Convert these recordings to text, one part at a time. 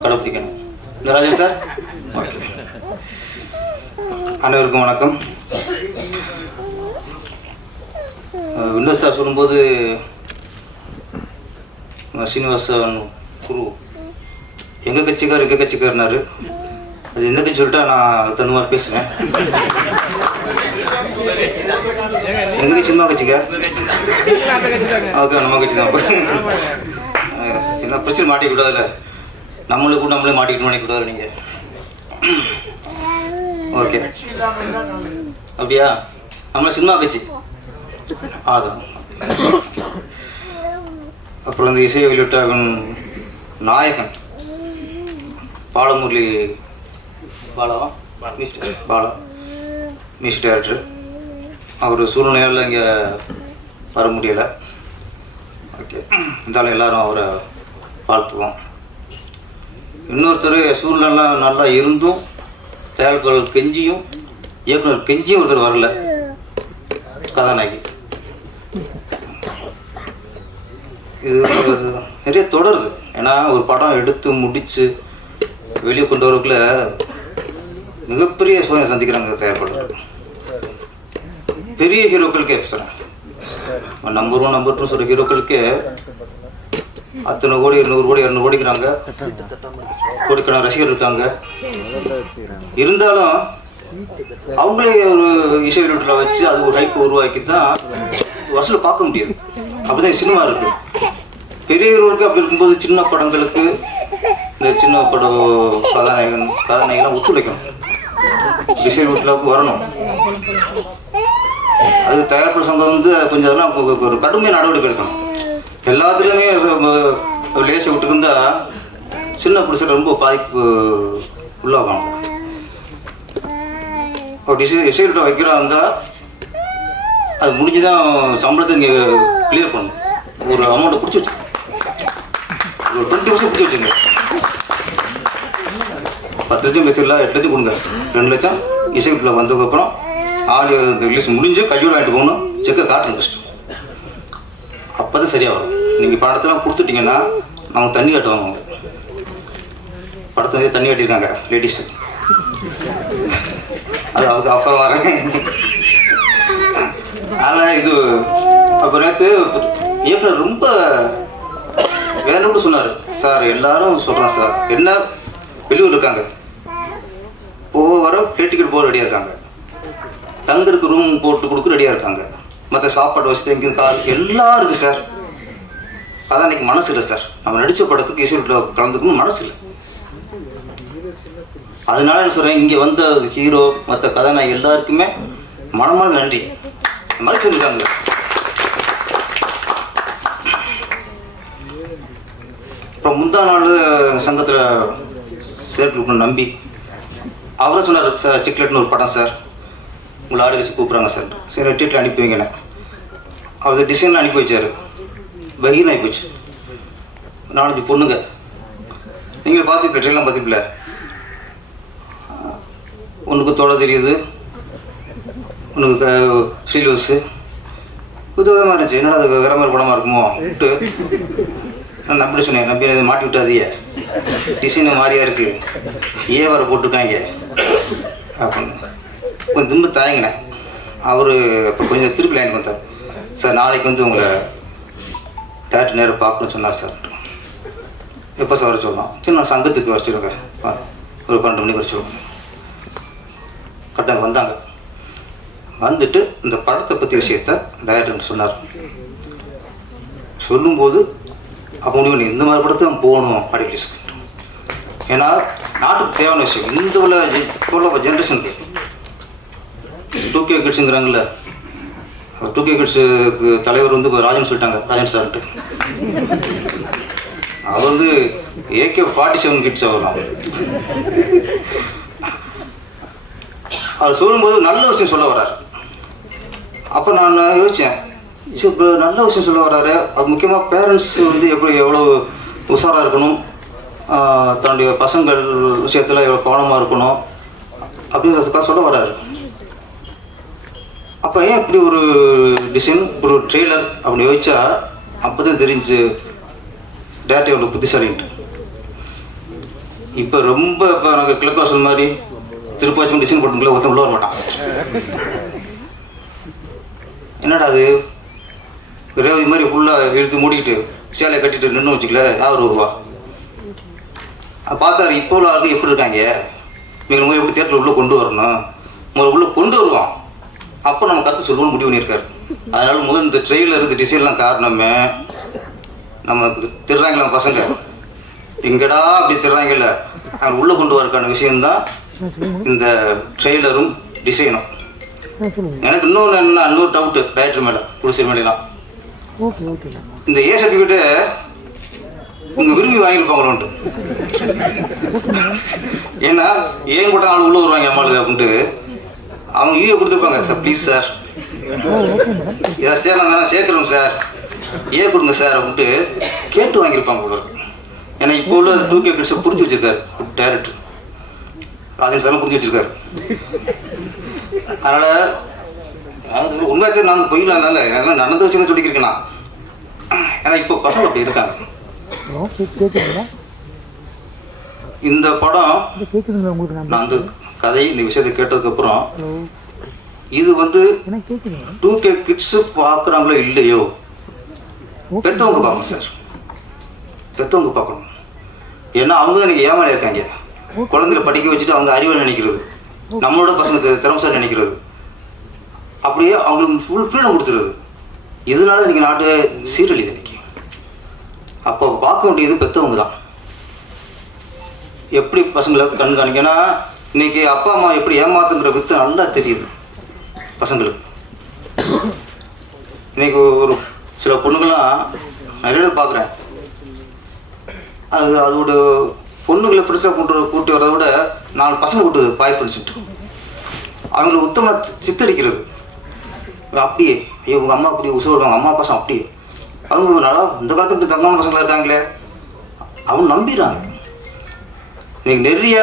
கடைப்பிடிக்கணும் Rajan sir okay அனைவருக்கும் வணக்கம். Windows sir சொல்லும்போது அஹ், சீனிவாசன் குரு எங்கள் கட்சிக்கார் எங்கள் கட்சிக்காரனாரு அது எந்த கட்சி சொல்லிட்டா நான் தகுந்த மாதிரி பேசுவேன் எங்கள் கட்சி சின்ன கட்சிக்கா? ஓகே நம்ம கட்சி தான் என்ன பிரச்சனை மாட்டிக்க கூடாதுல்ல? நம்மளுக்கு கூட நம்மளே மாட்டிக்கிட்டு மாட்டிக்கூடாது நீங்கள் ஓகே அப்படியா? நம்ம சினிமா கட்சி. அதான். அப்புறம் இந்த இசையை வெளியிட்ட நாயகன். பாலமுரளி பாலாவா மிஸ்டர் பாலா. மியூசிக் டைரக்டர் அவர் சூழ்நிலையால் இங்கே வர முடியலை. ஓகே இருந்தாலும் எல்லாரும் அவரை வாழ்த்துவோம். இன்னொருத்தர் சூழ்நிலை நல்லா இருந்தும் தயாரிப்பாளர் கெஞ்சியும் இயக்குனர் கெஞ்சியும் ஒருத்தர் வரல. கதாநாயகி. இது நிறைய தொடருது. ஏன்னா ஒரு படம் எடுத்து முடித்து வெளியே கொண்டு வரக்குள்ள மிகப்பெரிய சோதனை சந்திக்கிறாங்க தயாரிப்பாளர் பெரிய ஹீரோக்களுக்கே பேசுகிறேன் நம்பர் ஒன் நம்பர் டூ சொல்கிற ஹீரோக்களுக்கே அத்தனை கோடி நூறு கோடி இரநூறு கோடிக்கிறாங்க கோடிக்கணக்கான ரசிகர் இருக்காங்க. இருந்தாலும் அவங்களே ஒரு இசை வெளியீட்டில் வச்சு அது ஒரு ஹைப்பை உருவாக்கி தான் வசூலை பார்க்க முடியாது. அப்படிதான் சினிமா இருக்கு. பெரியவர்களுக்கு அப்படி இருக்கும்போது சின்ன படங்களுக்கு இந்த சின்ன படம் கதாநாயகன் கதாநாயகன் ஒத்துழைக்கணும். இசை வீட்டில் வரணும். அது தயாரிப்பு சம்பந்தம் வந்து கொஞ்சம் அதெல்லாம் ஒரு கடுமையான நடவடிக்கை எடுக்கணும். எல்லாத்துலேயுமே லேசை விட்டுருந்தா சின்ன பிடிச்ச ரொம்ப பாதிப்பு உள்ளாகும் ஒரு இசை டிசைட் வைக்கிறா இருந்தால் அது முடிஞ்சு தான் சம்பளத்தை நீங்கள் கிளியர் பண்ணணும். ஒரு அமௌண்ட்டை பிடிச்சி வச்சு ஒரு டுவெண்ட்டி பர்சன்ட் பிடிச்சி வச்சுங்க பத்து லட்சம் பேசிடலாம் எட்டு லட்சம் கொடுங்க. ரெண்டு லட்சம் இசை வீட்டில் வந்ததுக்கப்புறம் ஆடியோ இந்த ரிலீஸ் முடிஞ்சு கையோட வாங்கிட்டு போகணும். செக்கை காட்டுறது கஷ்டம் அப்போ தான் சரியாக வரும் நீங்கள் படத்தெல்லாம் கொடுத்துட்டீங்கன்னா அவங்க தண்ணி கட்டுவாங்க படத்துல தண்ணி கட்டியிருக்காங்க லேடிஸு அது அதுக்கு அப்புறம் வரேன். அதனால் இது அப்போ நேற்று ஏப்ரல் ரொம்ப வேதனோடு கூட சொன்னார். சார் எல்லாரும் சொல்கிறேன் சார். என்ன? வெளியூர் இருக்காங்க. போக வர ஃப்ளைட் டிக்கெட் போக ரெடியாக இருக்காங்க. தங்குறதுக்கு ரூம் போட்டு கொடுக்க ரெடியாக இருக்காங்க. மற்ற சாப்பாடு வசதி எங்கே கார் எல்லாம் இருக்குது சார். அதான் இன்றைக்கி மனசு இல்லை சார். நம்ம நடித்த படத்துக்கு இசைவில் கலந்துக்கணும் மனசு இல்லை. அதனால என்ன சொல்கிறேன் இங்கே வந்த ஹீரோ மற்ற கதாநாயகி எல்லாருக்குமே மனமார்ந்த நன்றி. மதிச்சு அப்புறம் முந்தா நாள் சங்கத்தில் சேர்த்துருக்கணும் நம்பி. அவரும் சொன்னார் சார் சிக்லெட்னு ஒரு படம் சார். உங்களை ஆடி வச்சு கூப்பிட்றாங்க சார். சரி டீட்டில் அனுப்பி வைங்கண்ணே அவர் டிசைனில் அனுப்பி வச்சார். பகீன் ஆகி போச்சு நாலஞ்சு பொண்ணுங்க. நீங்கள் பார்த்துப்பில்ல ட்ரெயிலாம் பார்த்துப்பில்ல உனக்கு தோட தெரியுது. உனக்கு க ஸ்ரீலூஸு புதுவிதமாக இருந்துச்சு. என்னடா அது வேற மாதிரி படமாக இருக்குமோ? விட்டு. நான் நம்பி சொன்னேன் நம்பி மாட்டி விட்டாதீங்க. டிசைன் மாதிரியா இருக்கு. ஏன் வர போட்டிருக்காங்க. அப்படின்னு. கொஞ்சம் திரும்ப தயங்கினேன். அவர் கொஞ்சம் திருப்பி லைனுக்கு வந்தார். சார் நாளைக்கு வந்து உங்களை டேரக்டர் நேரம் பார்க்கணும்னு சொன்னார் சார். எப்போ சார் வர சொல்லலாம் சரி நான் சங்கத்துக்கு வர ஒரு பன்னெண்டு மணிக்கு வர கரெக்டாக வந்தாங்க. வந்துட்டு இந்த படத்தை பற்றி விஷயத்த டைரக்டர் சொன்னார். சொல்லும்போது அப்போ முடிவு இந்த மாதிரி படத்தை போகணும் அப்படி ஏன்னா நாட்டுக்கு தேவையான விஷயம். இந்த உள்ள இப்போ உள்ள ஜென்ரேஷனுக்கு டூ கே கிட்ஸுங்கிறாங்கல்ல டூ கே கிட்ஸுக்கு தலைவர் வந்து இப்போ ராஜன் சொல்லிட்டாங்க ராஜன் சார்ட்டு அவர் வந்து ஏகே ஃபார்ட்டி செவன் கிட்ஸ் அவர். அவர் சொல்லும்போது நல்ல விஷயம் சொல்ல வர்றார். அப்போ நான் யோசித்தேன் சரி இப்போ நல்ல விஷயம் சொல்ல வர்றாரு. அது முக்கியமாக பேரண்ட்ஸ் வந்து எப்படி எவ்வளோ உஷாராக இருக்கணும் தன்னுடைய பசங்கள் விஷயத்தில் எவ்வளோ கவனமாக இருக்கணும் அப்படிங்கிறதுக்காக சொல்ல வர்றாரு. அப்போ ஏன் இப்படி ஒரு டிசைன் ஒரு ட்ரெய்லர் அப்படின்னு யோசிச்சா அப்போ தான் தெரிஞ்சு டேட்டா எவ்வளோ புத்திசாலின்ட்டு. இப்போ ரொம்ப இப்போ நாங்கள் கிழக்கு வாசல் மாதிரி திருப்பாச்சும் டிசைன் போட்டுங்களா ஒருத்தன் உள்ள வர மாட்டான் என்னடா அது? ரேவதி மாதிரி ஃபுல்லாக இழுத்து மூடிக்கிட்டு சேலையை கட்டிட்டு நின்று வச்சுக்கல யார் வருவா அது பார்த்தாரு இப்போ உள்ள ஆளுங்க எப்படி இருக்காங்க? நீங்கள் எப்படி தேட்டரில் உள்ளே கொண்டு வரணும்? முதல்ல உள்ளே கொண்டு வருவான் அப்போ நம்ம கருத்து சொல்லுவோம்னு முடிவு பண்ணியிருக்காரு. அதனால முதல் இந்த ட்ரெயிலர் இந்த டிசைன்லாம் காரணமே நம்ம திருறாங்களா பசங்க. எங்கடா அப்படி திருறாங்கல்ல? அவன் உள்ளே கொண்டு வரக்கான விஷயம்தான் இந்த ட்ரெய்லரும் டிசைனும் எனக்கு இன்னொன்று என்ன இன்னொரு டவுட்டு டைரக்டர் மேலே குடிசை மேலாம் இந்த ஏ சர்டிஃபிகேட்டு இவங்க விரும்பி வாங்கியிருப்பாங்களோன்ட்டு. ஏன்னா ஏன் கூட ஆள் உள்ளே வருவாங்க அம்மாளுக்கு அப்படின்ட்டு அவங்க யூஏ கொடுத்துருப்பாங்க சார் ப்ளீஸ் சார் இதை சேரலாம் வேணாம் சேர்க்குறோம் சார் ஏ கொடுங்க சார் அப்படின்ட்டு கேட்டு வாங்கியிருப்பாங்க போல ஏன்னா இப்போ உள்ள டூ கே கிட்ஸை புரிஞ்சு வச்சிருக்காரு. டேரக்டர் ராஜன் சார் புரிஞ்சு வச்சிருக்காரு. அதனால அதாவது உண்மையாக தெரியும் நான் பொய்யிலானால அதெல்லாம் நடந்த விஷயம் சொல்லியிருக்கேன் நான் ஏன்னா இப்போ பசங்க அப்படி இருக்காங்க. இந்த படம் நான் கதை இந்த விஷயத்தை கேட்டதுக்கப்புறம் இது வந்து டூ கே கிட்ஸு பார்க்குறாங்களோ இல்லையோ? பெற்றவங்க பார்க்கணும் சார் பெற்றவங்க பார்க்கணும். ஏன்னா அவங்க எனக்கு ஏமாறி இருக்காங்க. குழந்தைல படிக்க வச்சுட்டு அவங்க அறிவை நினைக்கிறது. நம்மளோட பசங்க திறமைசாலி நினைக்கிறது. அப்படியே அவங்களுக்கு ஃபுல் ஃப்ரீடம் கொடுத்துருது. இதனால இன்னைக்கு நாட்டு சீரழிது இன்னைக்கு. அப்போ பார்க்க வேண்டியது பெற்றவங்க தான் எப்படி பசங்களை கண்காணிக்க ஏன்னா இன்னைக்கு அப்பா அம்மா எப்படி ஏமாத்துங்கிற வித்து நல்லா தெரியுது பசங்களுக்கு. இன்னைக்கு ஒரு சில பொண்ணுங்கள்லாம் நிறைய பார்க்குறேன். அது அதோட பொண்ணுங்களை ஃப்ரெண்ட்ஸாக கொண்டு கூட்டி வரதை விட நாலு பசங்க கூட்டுது பாய் ஃப்ரெண்ட்ஸ்ட்டு அவங்களை உத்தமாக சித்தரிக்கிறது. அப்படியே ஐயோ உங்கள் அம்மா அப்படி உசுவாங்க அம்மா பசங்க அப்படியே. அவங்க நல்லா இந்த காலத்துல இப்படி தங்கமான பசங்களாக இருக்காங்களே. அவங்க நம்பிடுறாங்க. இன்னைக்கு நிறைய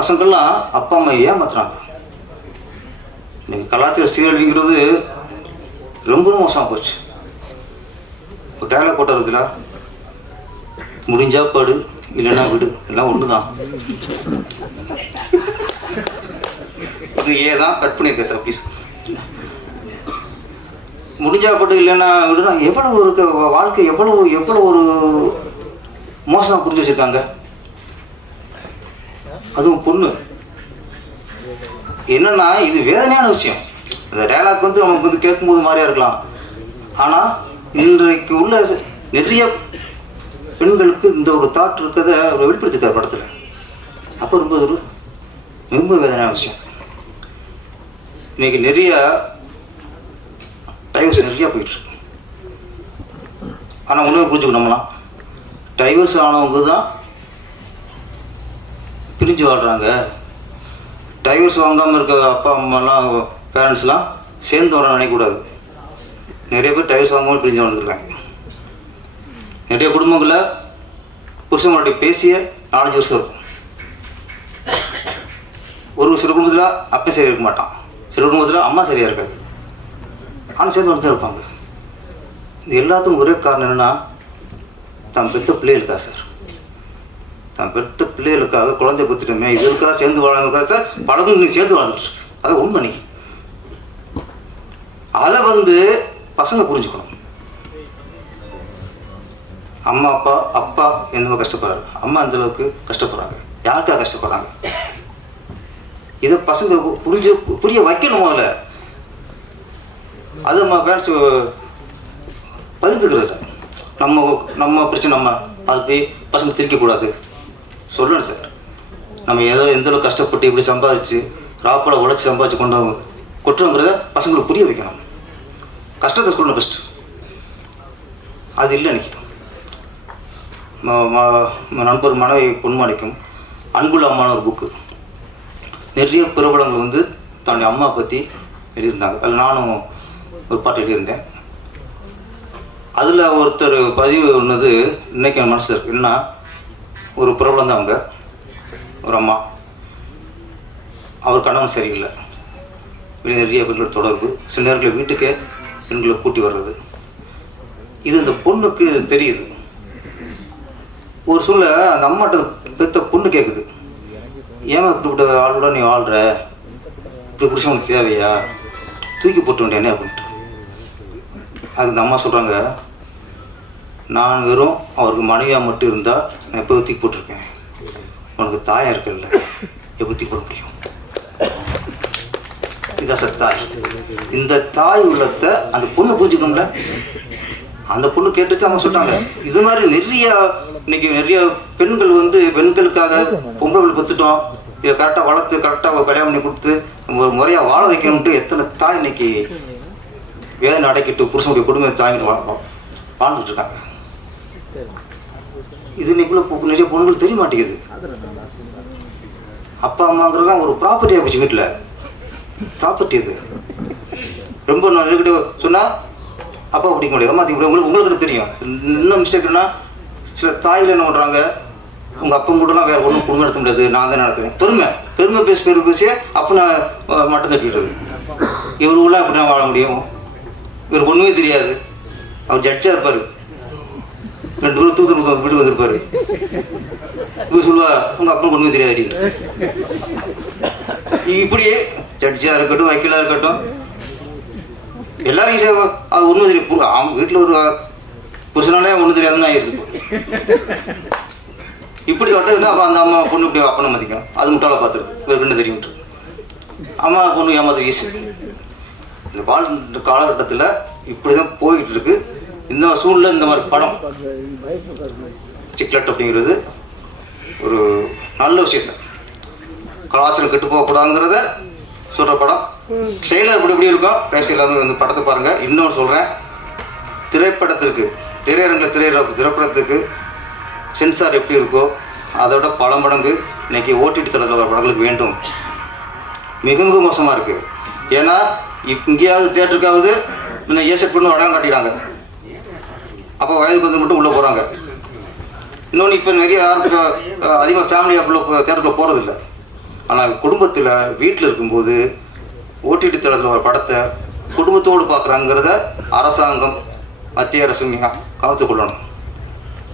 பசங்கள்லாம் அப்பா அம்மா ஏமாத்துறாங்க. இன்னைக்கு கலாச்சார சீரழிங்கிறது ரொம்ப மோசமாக போச்சு. இப்போ டேலக் போட்ட முடிஞ்சா பாடு இல்லைன்னா விடு. எல்லாம் ஒன்று தான் இது ஏதான் கட் பண்ணியிருக்கேன் சார் ப்ளீஸ் முடிஞ்சா பாட்டு இல்லைன்னா விடுனா எவ்வளோ ஒரு வாழ்க்கை எவ்வளவு எவ்வளோ ஒரு மோசமாக புரிஞ்சு வச்சுருக்காங்க? அதுவும் பொண்ணு. என்னன்னா இது வேதனையான விஷயம். இந்த டைலாக் வந்து நமக்கு வந்து கேட்கும்போது மாதிரியா இருக்கலாம். ஆனால் இன்றைக்கு உள்ள நிறைய பெண்களுக்கு இந்த ஒரு தாட் இருக்கிறத அவர் வெளிப்படுத்திருக்கார் படத்தில். அப்போ ரொம்ப ஒரு ரொம்ப வேதனையான விஷயம். இன்னைக்கு நிறைய டைவர்ஸ் நிறைய போயிட்டு இருக்கு. ஆனால் உணவு புரிஞ்சுக்கணும் நம்மளாம் டைவர்ஸ் ஆனவங்க தான் பிரிஞ்சு வாழ்கிறாங்க டைவர்ஸ் வாங்காமல் இருக்க அப்பா அம்மாலாம் பேரண்ட்ஸ்லாம் சேர்ந்து வர நினைக்கக்கூடாது. நிறைய பேர் டைவர்ஸ் வாங்காமல் பிரிஞ்சு வாழ்ந்துருக்காங்க. நிறைய குடும்பங்களில் புருஷன் பேசிய நாலஞ்சு வருஷம் இருக்கும். ஒரு சில குடும்பத்தில் அப்பா சரியாக இருக்க மாட்டான். சில குடும்பத்தில் அம்மா சரியாக இருக்காது. ஆனால் சேர்ந்து வந்து இருப்பாங்க. இது எல்லாத்துக்கும் ஒரே காரணம் என்னென்னா தான் பெத்த பிள்ளைகளுக்கா சார். தான் பெத்த பிள்ளைகளுக்காக குழந்தை பெற்றுட்டோமே இதற்காக சேர்ந்து வாழ்ந்துருக்கா சார் பழகும் நீ சேர்ந்து வாழ்ந்துட்டு அதை உண்மை நீ அதை வந்து பசங்க புரிஞ்சுக்கணும். அம்மா அப்பா அப்பா எந்த கஷ்டப்படுறாரு அம்மா அந்த அளவுக்கு கஷ்டப்படுறாங்க? யாருக்கா கஷ்டப்படுறாங்க? இதை பசங்க புரிஞ்சு புரிய வைக்கணும் அதில் அது நம்ம பேரண்ட்ஸ் பகிர்ந்துக்கிறது நம்ம நம்ம பிரச்சனை நம்ம அது போய் பசங்க திரிக்கக்கூடாது. சொல்லணும் சார். நம்ம ஏதோ எந்த அளவுக்கு கஷ்டப்பட்டு இப்படி சம்பாதிச்சு ராப்போல உழைச்சி சம்பாதிச்சு கொண்டு வந்து கொட்டுறோங்கிறத பசங்களுக்கு புரிய வைக்கணும். கஷ்டத்தை சொல்லணும் ஃபஸ்ட்டு அது இல்லை இன்னைக்கு. நண்பர் மனைவி பொன்மாணிக்கும் அன்புள்ள அம்மான ஒரு புக்கு நிறைய பிரபலங்கள் வந்து தன்னுடைய அம்மா பற்றி எழுதியிருந்தாங்க. அதில் நானும் ஒரு பாட்டு எழுதியிருந்தேன். அதில் ஒருத்தர் பதிவு ஒன்றது இன்றைக்கி என் மனசில் இருக்குது என்ன ஒரு பிரபலம் தான் அவங்க ஒரு அம்மா. அவர் கணவன் சரியில்லை. வெளியே பெண்கள் தொடர்பு. சில நேரங்களில் வீட்டுக்கே பெண்களை கூட்டி வர்றது. இது இந்த பொண்ணுக்கு தெரியுது. ஒரு சூழ்நிலை அந்த அம்மாட்ட பெத்த பொண்ணு கேட்குது ஏமா இப்படிப்பட்ட ஆளோட நீ வாழ்கிற இப்படி புருஷன் தேவையா? தூக்கி போட்டு வேண்டியனே அப்படின்ட்டு. அதுக்கு இந்த அம்மா சொல்கிறாங்க நான் வெறும் அவருக்கு மனைவியாக மட்டும் இருந்தால் நான் எப்போ தூக்கி போட்டிருக்கேன். உனக்கு தாயாக இருக்கல்ல எப்போ தூக்கி போட முடியும்? இதான் சார் தாய். இந்த தாய் உள்ளத்தை அந்த பொண்ணு பூஜிக்கணும்ல அந்த பொண்ணு கேட்டுச்சு அவங்க சொல்லிட்டாங்க. இது மாதிரி நிறைய இன்னைக்கு நிறைய பெண்கள் வந்து பெண்களுக்காக பொம்பளை பத்துட்டோம். இதை கரெக்டாக வளர்த்து கரெக்டாக கல்யாணம் பண்ணி கொடுத்து ஒரு முறையாக வாழ வைக்கணும்ட்டு எத்தனை தாய் இன்னைக்கு வேதனை அடைக்கிட்டு புருஷனுடைய குடும்பத்தை தாங்கிட்டு வாழ்ந்துட்டு இருக்காங்க. இது இன்னைக்குள்ள நிறைய பொண்ணுங்களுக்கு தெரிய மாட்டேங்குது அப்பா அம்மாங்கிறதுலாம் ஒரு ப்ராப்பர்ட்டி ஆகிடுச்சு வீட்டில். ப்ராப்பர்ட்டி இது. ரொம்ப நிறைய சொன்னால் அப்பா பிடிக்க முடியாது அம்மா பிடிக்க உங்களுக்கு உங்களுக்கு தெரியும். இன்னும் மிஸ்டேக்னா சில தாயில் என்ன பண்ணுறாங்க உங்கள் அப்பா கூடலாம் வேறு ஒன்றும் குடும்பம் நடத்த முடியாது. நான் தான் நடத்துவேன். பெருமை. பெருமை பேசி பெருமை பேசியே அப்போ நான் மட்டும் மட்டம் தட்டிடுறது இவருக்குலாம் எப்படி வாழ முடியும். இவருக்கு ஒன்றுமே தெரியாது. அவர் ஜட்ஜாக இருப்பார். ரெண்டு பேரும் தூத்து தூத்து வீட்டுக்கு வந்திருப்பாரு இவர் சொல்லுவா உங்கள் அப்பா ஒன்றுமே தெரியாது இப்படியே ஜட்ஜாக இருக்கட்டும் வக்கீலாக இருக்கட்டும் எல்லாரும் ஈஸியாக அது ஒன்றும் தெரியும் புரு அவங்க வீட்டில் ஒரு புருஷனாலே ஒன்றும் தெரியாதுன்னு ஆகிருக்கு இப்படி தொட்டதுன்னா அப்போ அந்த அம்மா பொண்ணு இப்படி அப்பனை மதிக்கும் அது முட்டாள பார்த்துருது இவருக்கு ரெண்டு தெரியும்ட்டு அம்மா பொண்ணு ஏமாத்திரி ஈஸி. இந்த வாழ் இந்த காலகட்டத்தில் இப்படி தான் போயிட்டு இருக்குது இந்த சூழ்நிலை இந்த மாதிரி படம். சிக்லெட் அப்படிங்கிறது ஒரு நல்ல விஷயத்த கலாச்சாரம் கெட்டு போகக்கூடாதுங்கிறத சொல்கிற படம். ட்ரெய்லர் இப்படி இப்படி இருக்கும். கடைசி எல்லாமே வந்து படத்தை பாருங்கள் இன்னொன்று சொல்கிறேன் திரைப்படத்திற்கு திரையரங்கில் திரையிட திரைப்படத்துக்கு சென்சார் எப்படி இருக்கோ அதோட பல மடங்கு இன்றைக்கி ஓடிடி தளத்தில் வர படங்களுக்கு வேண்டும். மிக மிக மோசமாக இருக்குது ஏன்னா இப் இங்கேயாவது தேட்டருக்காவது இன்னும் ஏசட் பண்ணி வடம் காட்டிக்கிறாங்க அப்போ வயதுக்கு வந்து மட்டும் உள்ளே போகிறாங்க இன்னொன்று இப்போ நிறைய யாரும் அதிகமாக ஃபேமிலியாக உள்ள தேட்டரில் போகிறதில்ல ஆனால் குடும்பத்தில் வீட்டில் இருக்கும்போது ஓடிடி தளத்தில் ஒரு படத்தை குடும்பத்தோடு பார்க்குறாங்கிறத அரசாங்கம் மத்திய அரசு மிக கொள்ளணும்.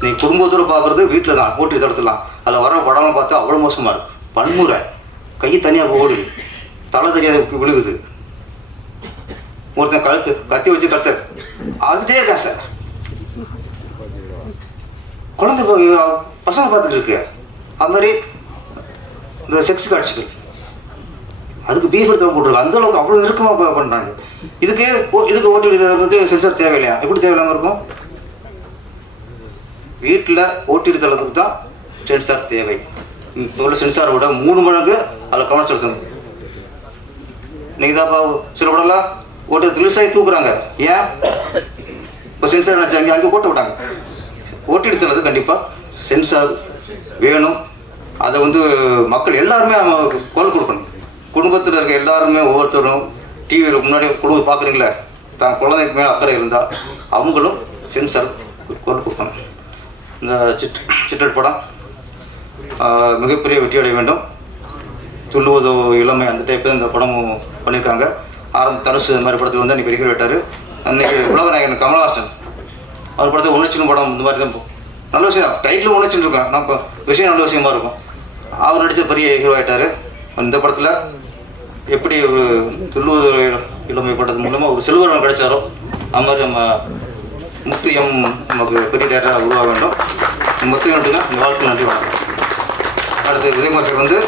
நீ குடும்பத்தோடு பார்க்குறது வீட்டில் தான் ஓடிடி தளத்துலாம் அதில் வர படம்லாம் பார்த்தா அவ்வளோ மோசமாக இருக்குது பன்முறை. கை தனியாக ஓடுது. தலை தெரியாத விழுகுது. ஒருத்தன் கழுத்து கத்தி வச்சு கழுத்து அழுதுட்டே இருக்கேன் சார். குழந்தை பசங்க பார்த்துட்டு இருக்கு. அது மாதிரி இந்த செக்ஸ் காட்சிகள். அதுக்கு பீஃப் எடுத்து போட்டுருக்கு அந்த அளவுக்கு அவ்வளோ இருக்குமா பண்ணுறாங்க இதுக்கே ஓ- இதுக்கு ஓட்டிடுறதுக்கு சென்சார் தேவையில்லையா? எப்படி தேவையில்லாமல் இருக்கும்? வீட்டில் ஓட்டிடு தளத்துக்கு தான் சென்சார் தேவை. இப்போ உள்ள சென்சாரை விட மூணு மடங்கு அதில் கவனம் செலுத்தணும் நீங்கள் தான்ப்பா சில படம்லாம் ஓட்டு ரிலீஸ் ஆகி தூக்குறாங்க. ஏன்? இப்போ சென்சார் நினச்சாங்க அங்கே அங்கே போட்டு விட்டாங்க. ஓட்டிட்டு கண்டிப்பாக சென்சார் வேணும். அதை வந்து மக்கள் எல்லாருமே அவங்க குரல் கொடுக்கணும். குடும்பத்தில் இருக்க எல்லாருமே ஒவ்வொருத்தரும் டிவியில் முன்னாடி குடும்பம் பார்க்குறீங்களே? தான் குழந்தைக்கு மேலே அக்கறை இருந்தால் அவங்களும் சென்சார் குரல் கொடுக்கணும். இந்த சிட் சிட்டல் படம் மிகப்பெரிய வெற்றி அடைய வேண்டும். துள்ளுவதோ இளமை அந்த டைப்பில் இந்த படமும் பண்ணியிருக்காங்க ஆரம்ப தனுசு இந்த மாதிரி படத்தில் வந்து அன்றைக்கி வெடிக்கிற விட்டார் அன்றைக்கி உலகநாயகன் கமல்ஹாசன் அவர் படத்தை உணர்ச்சின்னு படம் இந்த மாதிரி தான் நல்ல விஷயம் டைட்டில் உணர்ச்சின்னு இருக்கான் நான் இப்போ விஷயம் நல்ல விஷயமா இருக்கும். அவர் நடித்த பெரிய ஹீரோ ஆகிட்டார் இந்த படத்தில் எப்படி ஒரு துள்ளுவது இளமை படத்து மூலமாக ஒரு செல்வரம் கிடைச்சாரோ அது மாதிரி நம்ம முத்து எம் நமக்கு பெரிய டேரக்டராக உருவாக வேண்டும். முத்து எம் இந்த வாழ்க்கை நன்றி வணக்கம். அடுத்து விஜயகுமார் சார் வந்து